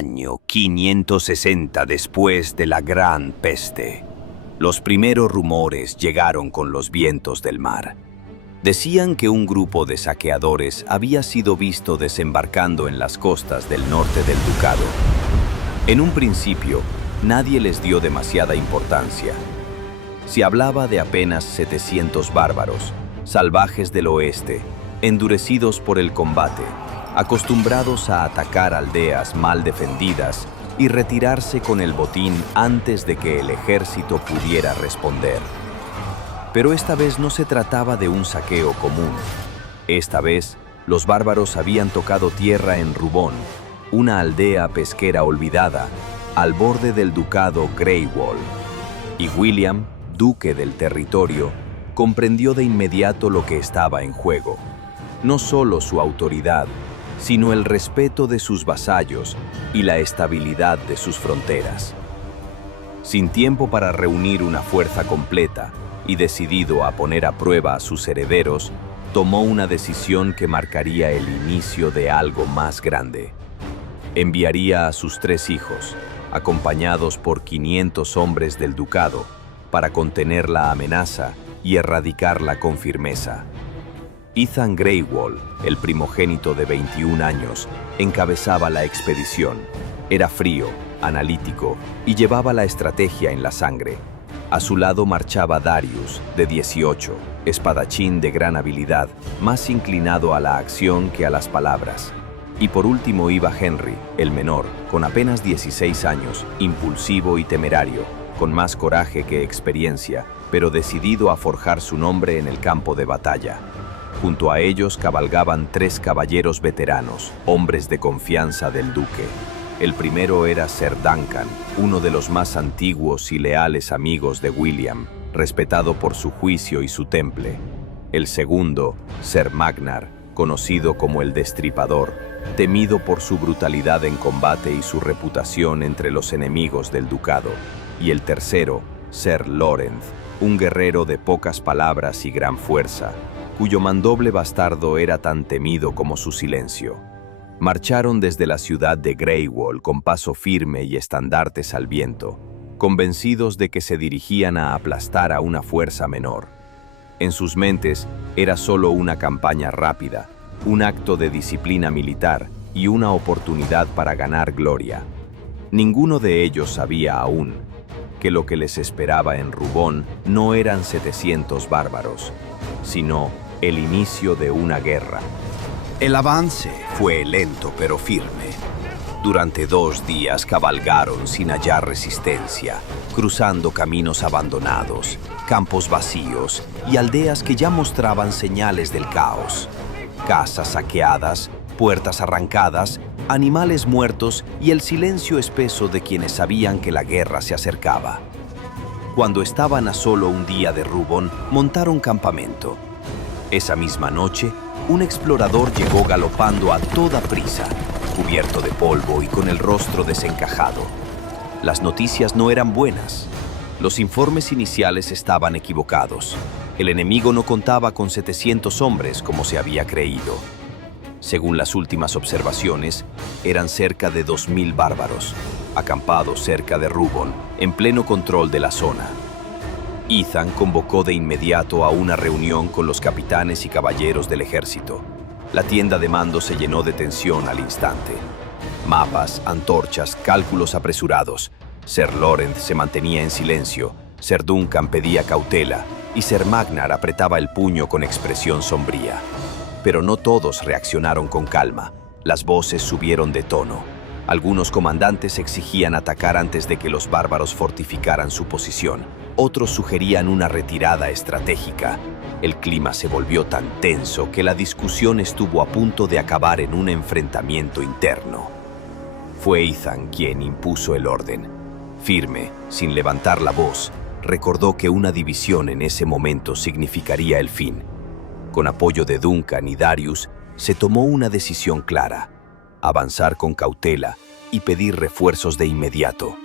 Año 560 después de la Gran Peste. Los primeros rumores llegaron con los vientos del mar. Decían que un grupo de saqueadores había sido visto desembarcando en las costas del norte del ducado. En un principio, nadie les dio demasiada importancia. Se hablaba de apenas 700 bárbaros, salvajes del oeste, endurecidos por el combate, acostumbrados a atacar aldeas mal defendidas y retirarse con el botín antes de que el ejército pudiera responder. Pero esta vez no se trataba de un saqueo común. Esta vez, los bárbaros habían tocado tierra en Rubón, una aldea pesquera olvidada, al borde del ducado Greywall. Y William, duque del territorio, comprendió de inmediato lo que estaba en juego. No solo su autoridad, sino el respeto de sus vasallos y la estabilidad de sus fronteras. Sin tiempo para reunir una fuerza completa y decidido a poner a prueba a sus herederos, tomó una decisión que marcaría el inicio de algo más grande. Enviaría a sus 3 hijos, acompañados por 500 hombres del ducado, para contener la amenaza y erradicarla con firmeza. Ethan Greywall, el primogénito de 21 años, encabezaba la expedición. Era frío, analítico y llevaba la estrategia en la sangre. A su lado marchaba Darius, de 18, espadachín de gran habilidad, más inclinado a la acción que a las palabras. Y por último iba Henry, el menor, con apenas 16 años, impulsivo y temerario, con más coraje que experiencia, pero decidido a forjar su nombre en el campo de batalla. Junto a ellos cabalgaban 3 caballeros veteranos, hombres de confianza del duque. El primero era Sir Duncan, uno de los más antiguos y leales amigos de William, respetado por su juicio y su temple. El segundo, Sir Magnar, conocido como el Destripador, temido por su brutalidad en combate y su reputación entre los enemigos del ducado. Y el tercero, Sir Lawrence, un guerrero de pocas palabras y gran fuerza, cuyo mandoble bastardo era tan temido como su silencio. Marcharon desde la ciudad de Greywall con paso firme y estandartes al viento, convencidos de que se dirigían a aplastar a una fuerza menor. En sus mentes era solo una campaña rápida, un acto de disciplina militar y una oportunidad para ganar gloria. Ninguno de ellos sabía aún que lo que les esperaba en Rubón no eran 700 bárbaros, sino el inicio de una guerra. El avance fue lento pero firme. Durante 2 días cabalgaron sin hallar resistencia, cruzando caminos abandonados, campos vacíos y aldeas que ya mostraban señales del caos. Casas saqueadas, puertas arrancadas, animales muertos y el silencio espeso de quienes sabían que la guerra se acercaba. Cuando estaban a solo un día de Rubón, montaron campamento. Esa misma noche, un explorador llegó galopando a toda prisa, cubierto de polvo y con el rostro desencajado. Las noticias no eran buenas. Los informes iniciales estaban equivocados. El enemigo no contaba con 700 hombres como se había creído. Según las últimas observaciones, eran cerca de 2000 bárbaros, acampados cerca de Rubón, en pleno control de la zona. Ethan convocó de inmediato a una reunión con los capitanes y caballeros del ejército. La tienda de mando se llenó de tensión al instante. Mapas, antorchas, cálculos apresurados. Sir Lawrence se mantenía en silencio, Sir Duncan pedía cautela y Sir Magnar apretaba el puño con expresión sombría. Pero no todos reaccionaron con calma. Las voces subieron de tono. Algunos comandantes exigían atacar antes de que los bárbaros fortificaran su posición. Otros sugerían una retirada estratégica. El clima se volvió tan tenso que la discusión estuvo a punto de acabar en un enfrentamiento interno. Fue Ethan quien impuso el orden. Firme, sin levantar la voz, recordó que una división en ese momento significaría el fin. Con apoyo de Duncan y Darius, se tomó una decisión clara: avanzar con cautela y pedir refuerzos de inmediato.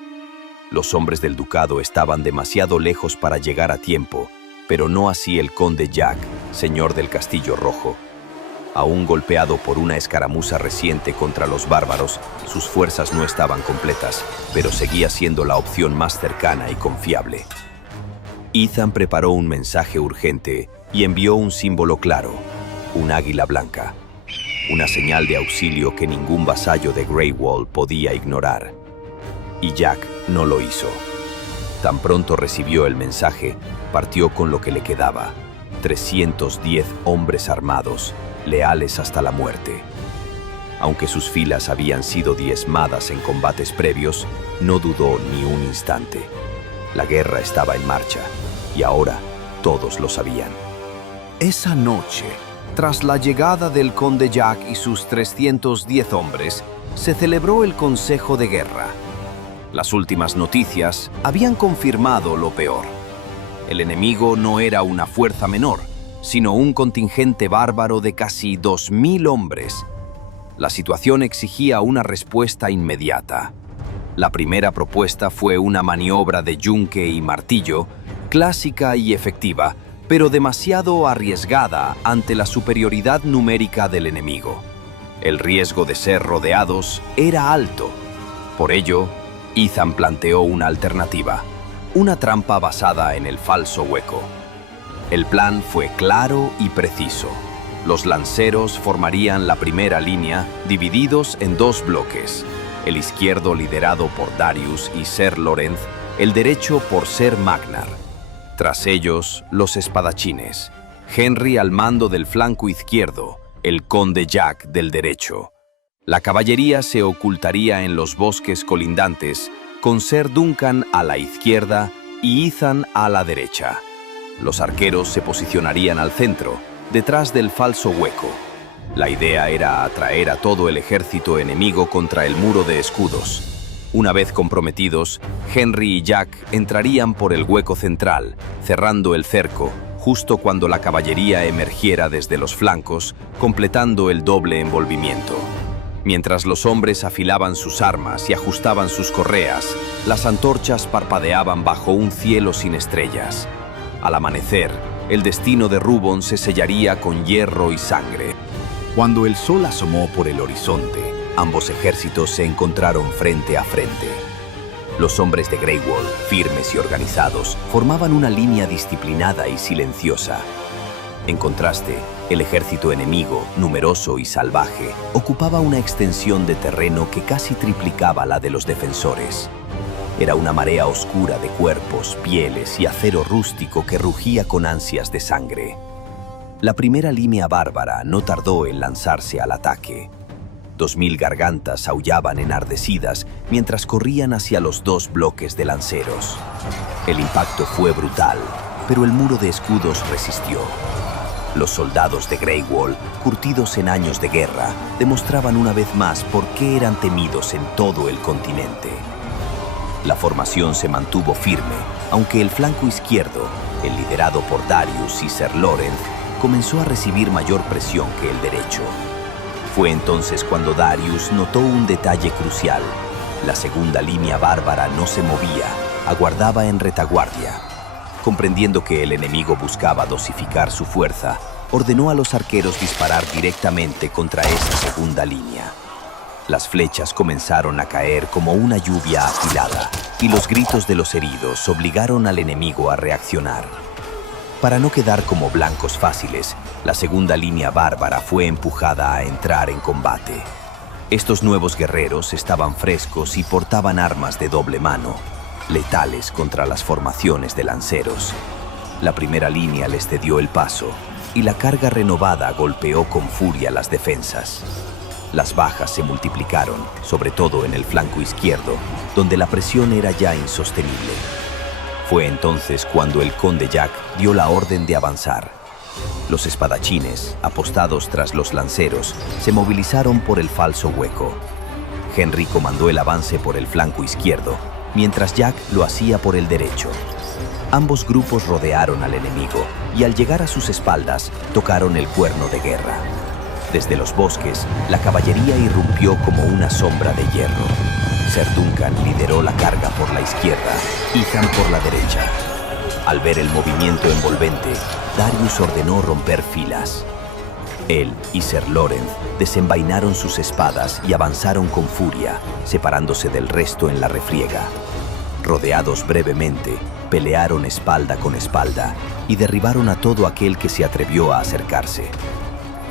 Los hombres del ducado estaban demasiado lejos para llegar a tiempo, pero no así el conde Jack, señor del Castillo Rojo. Aún golpeado por una escaramuza reciente contra los bárbaros, sus fuerzas no estaban completas, pero seguía siendo la opción más cercana y confiable. Ethan preparó un mensaje urgente y envió un símbolo claro, un águila blanca, una señal de auxilio que ningún vasallo de Grey Wall podía ignorar. Y Jack no lo hizo. Tan pronto recibió el mensaje, partió con lo que le quedaba, 310 hombres armados, leales hasta la muerte. Aunque sus filas habían sido diezmadas en combates previos, no dudó ni un instante. La guerra estaba en marcha, y ahora todos lo sabían. Esa noche, tras la llegada del conde Jack y sus 310 hombres, se celebró el Consejo de Guerra. Las últimas noticias habían confirmado lo peor. El enemigo no era una fuerza menor, sino un contingente bárbaro de casi 2000 hombres. La situación exigía una respuesta inmediata. La primera propuesta fue una maniobra de yunque y martillo, clásica y efectiva, pero demasiado arriesgada ante la superioridad numérica del enemigo. El riesgo de ser rodeados era alto. Por ello, Ethan planteó una alternativa, una trampa basada en el falso hueco. El plan fue claro y preciso. Los lanceros formarían la primera línea, divididos en dos bloques. El izquierdo liderado por Darius y Ser Lorenz, el derecho por Ser Magnar. Tras ellos, los espadachines. Henry al mando del flanco izquierdo, el conde Jack del derecho. La caballería se ocultaría en los bosques colindantes, con Ser Duncan a la izquierda y Ethan a la derecha. Los arqueros se posicionarían al centro, detrás del falso hueco. La idea era atraer a todo el ejército enemigo contra el muro de escudos. Una vez comprometidos, Henry y Jack entrarían por el hueco central, cerrando el cerco, justo cuando la caballería emergiera desde los flancos, completando el doble envolvimiento. Mientras los hombres afilaban sus armas y ajustaban sus correas, las antorchas parpadeaban bajo un cielo sin estrellas. Al amanecer, el destino de Rubon se sellaría con hierro y sangre. Cuando el sol asomó por el horizonte, ambos ejércitos se encontraron frente a frente. Los hombres de Grey Wall, firmes y organizados, formaban una línea disciplinada y silenciosa. En contraste, el ejército enemigo, numeroso y salvaje, ocupaba una extensión de terreno que casi triplicaba la de los defensores. Era una marea oscura de cuerpos, pieles y acero rústico que rugía con ansias de sangre. La primera línea bárbara no tardó en lanzarse al ataque. 2000 gargantas aullaban enardecidas mientras corrían hacia los dos bloques de lanceros. El impacto fue brutal, pero el muro de escudos resistió. Los soldados de Grey Wall, curtidos en años de guerra, demostraban una vez más por qué eran temidos en todo el continente. La formación se mantuvo firme, aunque el flanco izquierdo, el liderado por Darius y Ser Lorenz, comenzó a recibir mayor presión que el derecho. Fue entonces cuando Darius notó un detalle crucial. La segunda línea bárbara no se movía, aguardaba en retaguardia. Comprendiendo que el enemigo buscaba dosificar su fuerza, ordenó a los arqueros disparar directamente contra esa segunda línea. Las flechas comenzaron a caer como una lluvia afilada, y los gritos de los heridos obligaron al enemigo a reaccionar. Para no quedar como blancos fáciles, la segunda línea bárbara fue empujada a entrar en combate. Estos nuevos guerreros estaban frescos y portaban armas de doble mano, letales contra las formaciones de lanceros. La primera línea les cedió el paso, y la carga renovada golpeó con furia las defensas. Las bajas se multiplicaron, sobre todo en el flanco izquierdo, donde la presión era ya insostenible. Fue entonces cuando el conde Jack dio la orden de avanzar. Los espadachines, apostados tras los lanceros, se movilizaron por el falso hueco. Henry comandó el avance por el flanco izquierdo, mientras Jack lo hacía por el derecho. Ambos grupos rodearon al enemigo y al llegar a sus espaldas, tocaron el cuerno de guerra. Desde los bosques, la caballería irrumpió como una sombra de hierro. Ser Duncan lideró la carga por la izquierda, Ethan por la derecha. Al ver el movimiento envolvente, Darius ordenó romper filas. Él y Ser Lorenz desenvainaron sus espadas y avanzaron con furia, separándose del resto en la refriega. Rodeados brevemente, pelearon espalda con espalda y derribaron a todo aquel que se atrevió a acercarse.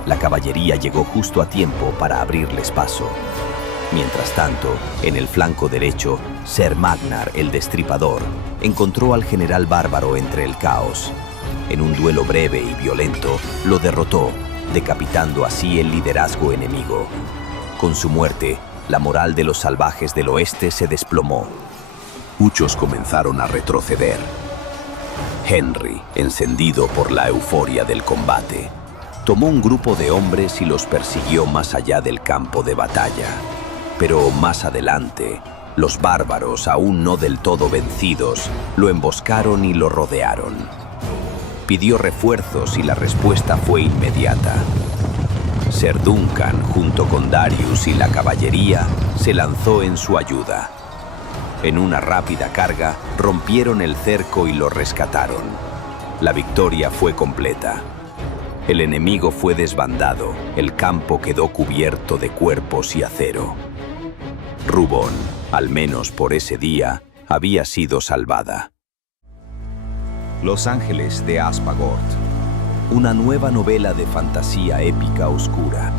La caballería llegó justo a tiempo para abrirles paso. Mientras tanto, en el flanco derecho, Ser Magnar, el Destripador, encontró al general bárbaro entre el caos. En un duelo breve y violento, lo derrotó, decapitando así el liderazgo enemigo. Con su muerte, la moral de los salvajes del oeste se desplomó. Muchos comenzaron a retroceder. Henry, encendido por la euforia del combate, tomó un grupo de hombres y los persiguió más allá del campo de batalla. Pero más adelante, los bárbaros, aún no del todo vencidos, lo emboscaron y lo rodearon. Pidió refuerzos y la respuesta fue inmediata. Ser Duncan, junto con Darius y la caballería, se lanzó en su ayuda. En una rápida carga, rompieron el cerco y lo rescataron. La victoria fue completa. El enemigo fue desbandado, el campo quedó cubierto de cuerpos y acero. Rubón, al menos por ese día, había sido salvada. Los Ángeles de Aspagort. Una nueva novela de fantasía épica oscura.